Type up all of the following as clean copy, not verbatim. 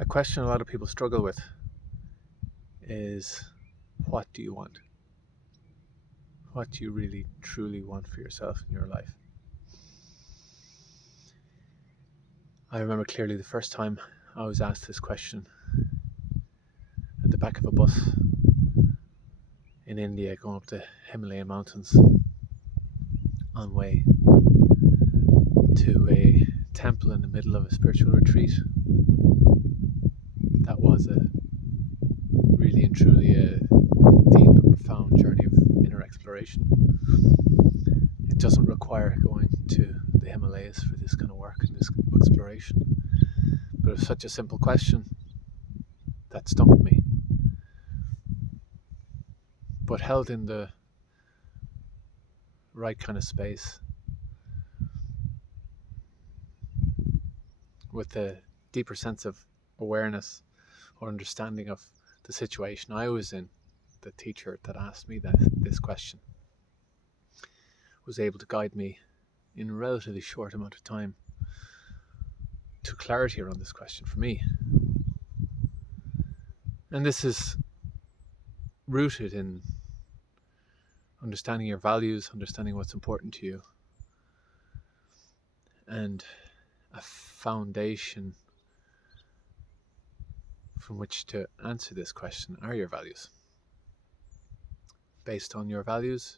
A question a lot of people struggle with is, what do you want? What do you really, truly want for yourself in your life? I remember clearly the first time I was asked this question at the back of a bus in India going up the Himalayan mountains on way to a temple in the middle of a spiritual retreat. That was a really and truly a deep and profound journey of inner exploration. It doesn't require going to the Himalayas for this kind of work and this exploration, but it was such a simple question that stumped me, but held in the right kind of space with a deeper sense of awareness or understanding of the situation I was in. The teacher that asked me this question was able to guide me in a relatively short amount of time to clarity around this question for me. And this is rooted in understanding your values, understanding what's important to you, and a foundation from which to answer this question are your values. Based on your values,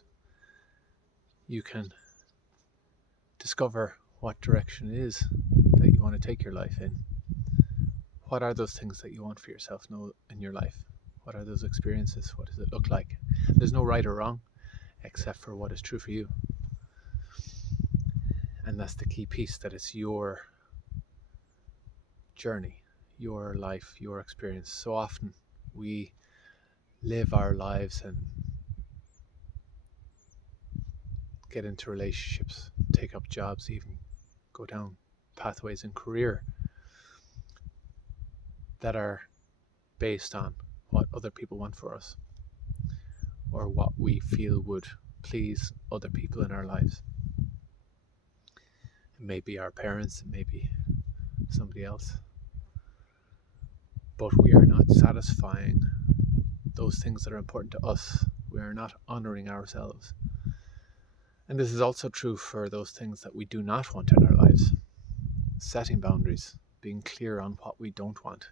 you can discover what direction it is that you want to take your life in. What are those things that you want for yourself in your life? What are those experiences? What does it look like? There's no right or wrong except for what is true for you. And that's the key piece, that it's your journey, your life, your experience. So often we live our lives and get into relationships, take up jobs, even go down pathways in career that are based on what other people want for us or what we feel would please other people in our lives. It may be our parents, it may be somebody else, but we are not satisfying those things that are important to us. We are not honoring ourselves. And this is also true for those things that we do not want in our lives. Setting boundaries, being clear on what we don't want.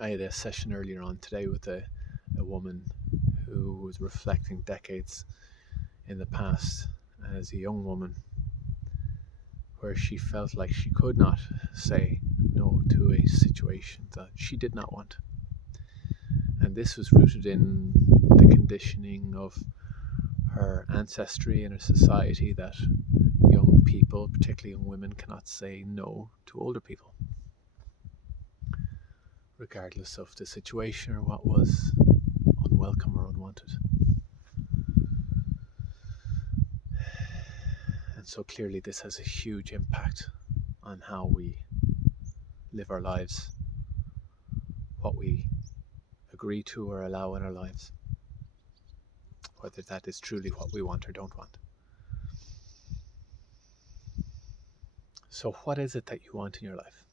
I had a session earlier on today with a woman who was reflecting decades in the past as a young woman, where she felt like she could not say no to a situation that she did not want. And this was rooted in the conditioning of her ancestry and her society, that young people, particularly young women, cannot say no to older people, regardless of the situation or what was unwelcome or unwanted. And so clearly this has a huge impact on how we live our lives, what we agree to or allow in our lives, whether that is truly what we want or don't want. So what is it that you want in your life?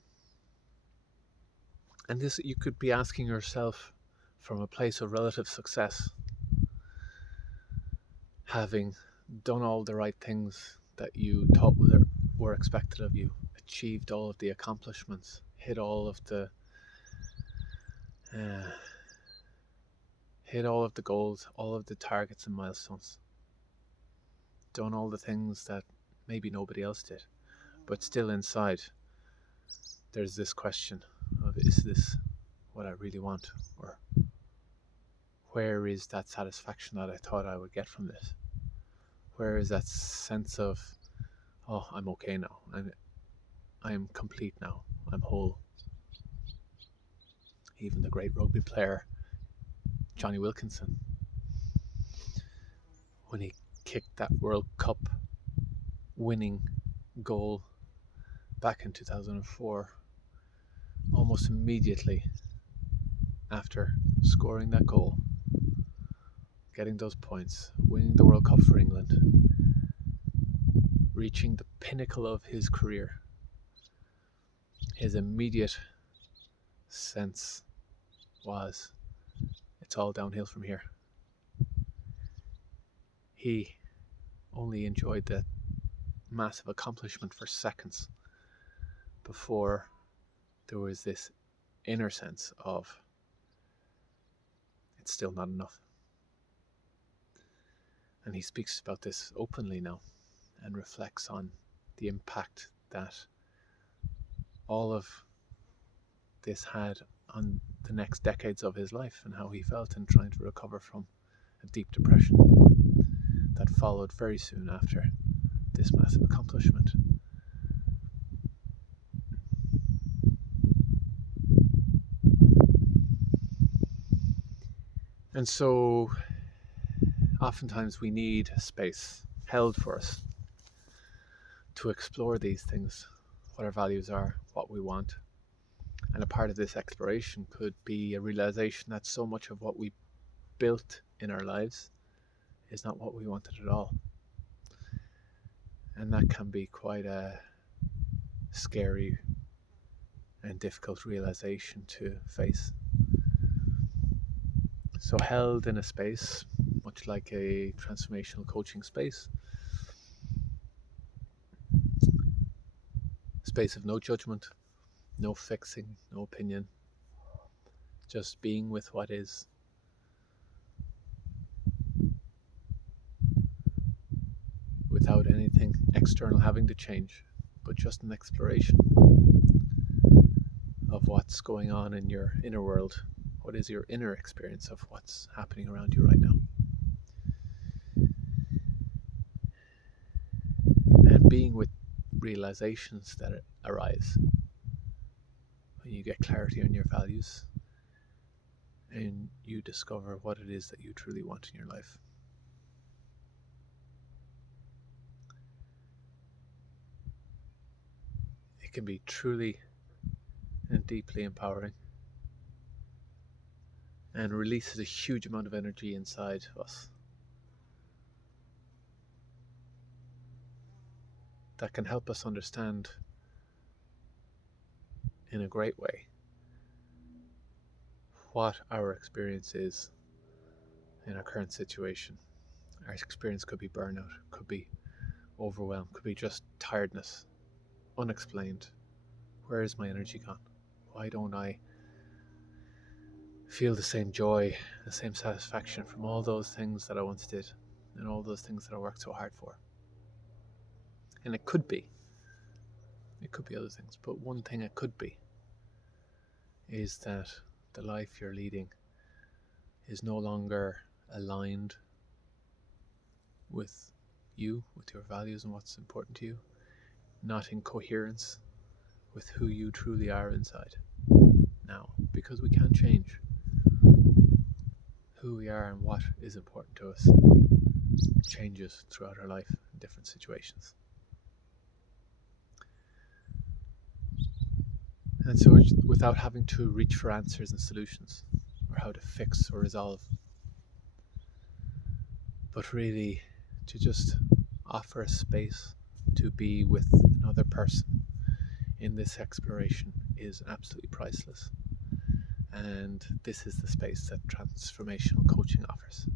And this you could be asking yourself from a place of relative success, having done all the right things that you thought were expected of you, achieved all of the accomplishments, hit all of the goals, all of the targets and milestones, done all the things that maybe nobody else did, but still inside there's this question of, is this what I really want? Or where is that satisfaction that I thought I would get from this? Where is that sense of, oh, I'm okay now, I'm complete now, I'm whole? Even the great rugby player Johnny Wilkinson, when he kicked that World Cup winning goal back in 2004, almost immediately after scoring that goal, getting those points, winning the World Cup for England, reaching the pinnacle of his career, his immediate sense was, it's all downhill from here. He only enjoyed that massive accomplishment for seconds before there was this inner sense of, it's still not enough. And he speaks about this openly now and reflects on the impact that all of this had on the next decades of his life and how he felt in trying to recover from a deep depression that followed very soon after this massive accomplishment. And so oftentimes we need space held for us to explore these things, what our values are, what we want. And a part of this exploration could be a realization that so much of what we built in our lives is not what we wanted at all. And that can be quite a scary and difficult realization to face. So held in a space, much like a transformational coaching space of no judgment, no fixing, no opinion, just being with what is. Without anything external having to change, but just an exploration of what's going on in your inner world. What is your inner experience of what's happening around you right now? And being with realizations that arise when you get clarity on your values and you discover what it is that you truly want in your life. It can be truly and deeply empowering and releases a huge amount of energy inside us that can help us understand in a great way what our experience is in our current situation. Our experience could be burnout, could be overwhelm, could be just tiredness, unexplained. Where is my energy gone? Why don't I feel the same joy, the same satisfaction from all those things that I once did and all those things that I worked so hard for? And it could be other things, but one thing it could be is that the life you're leading is no longer aligned with you, with your values and what's important to you, not in coherence with who you truly are inside now, because we can change who we are and what is important to us. It changes throughout our life in different situations. And so without having to reach for answers and solutions or how to fix or resolve, but really to just offer a space to be with another person in this exploration is absolutely priceless. And this is the space that transformational coaching offers.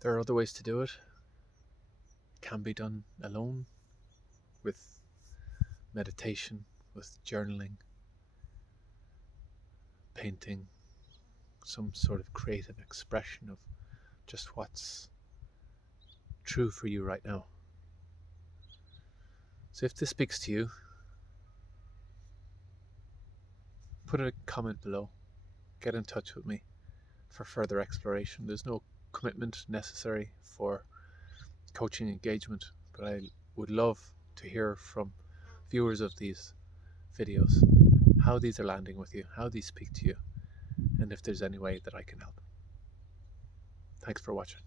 There are other ways to do it. It can be done alone, with meditation, with journaling, painting, some sort of creative expression of just what's true for you right now. So if this speaks to you, put a comment below. Get in touch with me for further exploration. There's no commitment necessary for coaching engagement, but I would love to hear from viewers of these videos how these are landing with you, how these speak to you, and if there's any way that I can help. Thanks for watching.